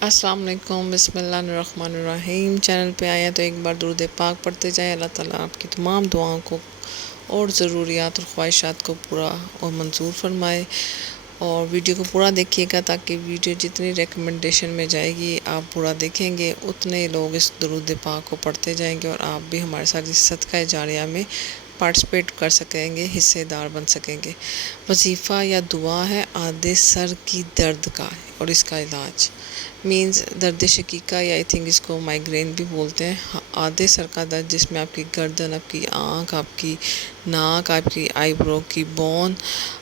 السلام علیکم، بسم اللہ الرحمن الرحیم۔ چینل پہ آیا تو ایک بار درود پاک پڑھتے جائیں۔ اللہ تعالیٰ آپ کی تمام دعاؤں کو اور ضروریات اور خواہشات کو پورا اور منظور فرمائے۔ اور ویڈیو کو پورا دیکھیے گا تاکہ ویڈیو جتنی ریکمنڈیشن میں جائے گی آپ پورا دیکھیں گے، اتنے لوگ اس درود پاک کو پڑھتے جائیں گے اور آپ بھی ہمارے ساتھ اس صدقہ جاریہ میں پارٹیسپیٹ کر سکیں گے، حصے دار بن سکیں گے۔ وظیفہ یا دعا ہے آدھے سر کی درد کا اور اس کا علاج مینز درد شقیقہ، یا آئی تھنک اس کو مائیگرین بھی بولتے ہیں۔ آدھے سر کا درد جس میں آپ کی گردن، آپ کی آنکھ، آپ کی ناک، آپ کی آئی برو کی بون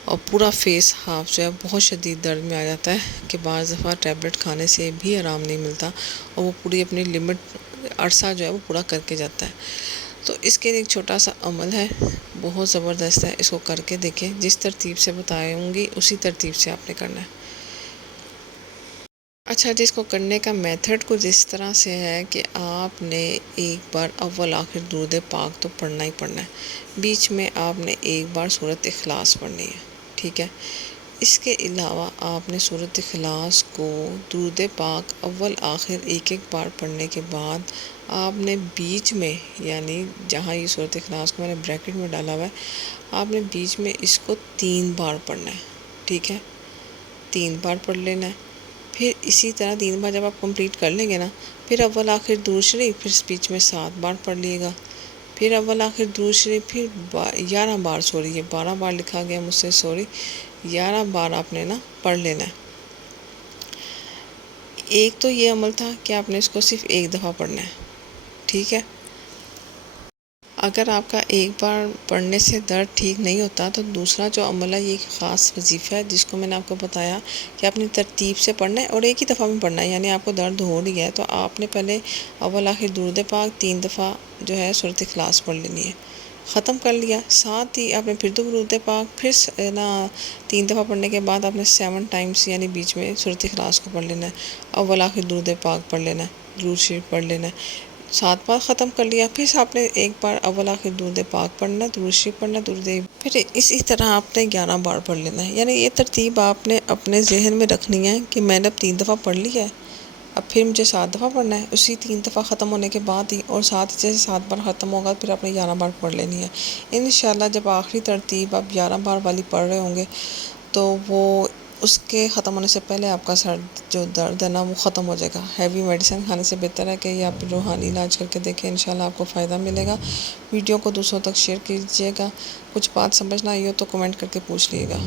اور پورا فیس ہاف جو ہے بہت شدید درد میں آ جاتا ہے کہ بعض دفعہ ٹیبلٹ کھانے سے بھی آرام نہیں ملتا اور وہ پوری اپنی لمٹ عرصہ جو ہے وہ پورا کر کے جاتا ہے۔ تو اس کے لیے ایک چھوٹا سا عمل ہے، بہت زبردست ہے، اس کو کر کے دیکھیں۔ جس ترتیب سے بتاؤں گی اسی ترتیب سے آپ نے کرنا ہے۔ اچھا جی، اس کو کرنے کا میتھڈ کچھ اس طرح سے ہے کہ آپ نے ایک بار اول آخر درود پاک تو پڑھنا ہی پڑھنا ہے، بیچ میں آپ نے ایک بار سورۃ اخلاص پڑھنی ہے، ٹھیک ہے۔ اس کے علاوہ آپ نے سورۃ اخلاص کو درود پاک اول آخر ایک ایک بار پڑھنے کے بعد آپ نے بیچ میں، یعنی جہاں یہ سورۃ اخلاص کو میں نے بریکٹ میں ڈالا ہوا ہے، آپ نے بیچ میں اس کو 3 بار پڑھنا ہے، ٹھیک ہے، 3 بار پڑھ لینا ہے۔ پھر اسی طرح 3 بار جب آپ کمپلیٹ کر لیں گے نا، پھر اول آخر درود شریف پھر بیچ میں 7 بار پڑھ لیے گا، پھر اول آخر درود شریف پھر 11 بار، سوری یہ 12 بار لکھا گیا مجھ سے، سوری 11 بار آپ نے نا پڑھ لینا ہے۔ ایک تو یہ عمل تھا کہ آپ نے اس کو صرف ایک دفعہ پڑھنا ہے، ٹھیک ہے۔ اگر آپ کا ایک بار پڑھنے سے درد ٹھیک نہیں ہوتا تو دوسرا جو عمل ہے یہ ایک خاص وظیفہ ہے جس کو میں نے آپ کو بتایا کہ اپنی ترتیب سے پڑھنا ہے اور ایک ہی دفعہ میں پڑھنا ہے، یعنی آپ کو درد ہو رہی ہے تو آپ نے پہلے اول آخر درود پاک 3 دفعہ جو ہے سورۃ اخلاص پڑھ لینی ہے، ختم کر لیا، ساتھ ہی آپ نے پھر درود پاک پھر نا 3 دفعہ پڑھنے کے بعد آپ نے 7 ٹائمز یعنی بیچ میں سورۃ اخلاص کو پڑھ لینا ہے، اول آخر درود پاک پڑھ لینا ہے، درود شریف پڑھ لینا ہے، 7 بار ختم کر لیا، پھر آپ نے ایک بار اول آخر درود پاک پڑھنا، درود شریف پڑھنا، پھر اسی طرح آپ نے 11 بار پڑھ لینا ہے۔ یعنی یہ ترتیب آپ نے اپنے ذہن میں رکھنی ہے کہ میں نے اب 3 دفعہ پڑھ لیا ہے، اب پھر مجھے 7 دفعہ پڑھنا ہے، اسی 3 دفعہ ختم ہونے کے بعد ہی، اور ساتھ جیسے 7 بار ختم ہوگا پھر آپ نے 11 بار پڑھ لینی ہے۔ انشاءاللہ جب آخری ترتیب آپ 11 بار والی پڑھ رہے ہوں گے تو وہ اس کے ختم ہونے سے پہلے آپ کا سر جو درد ہے نا وہ ختم ہو جائے گا۔ ہیوی میڈیسن کھانے سے بہتر ہے کہ یہ آپ روحانی علاج کر کے دیکھیں، انشاءاللہ آپ کو فائدہ ملے گا۔ ویڈیو کو دوسروں تک شیئر کیجیے گا، کچھ بات سمجھ نہ آئی ہو تو کمنٹ کر کے پوچھ لیے گا۔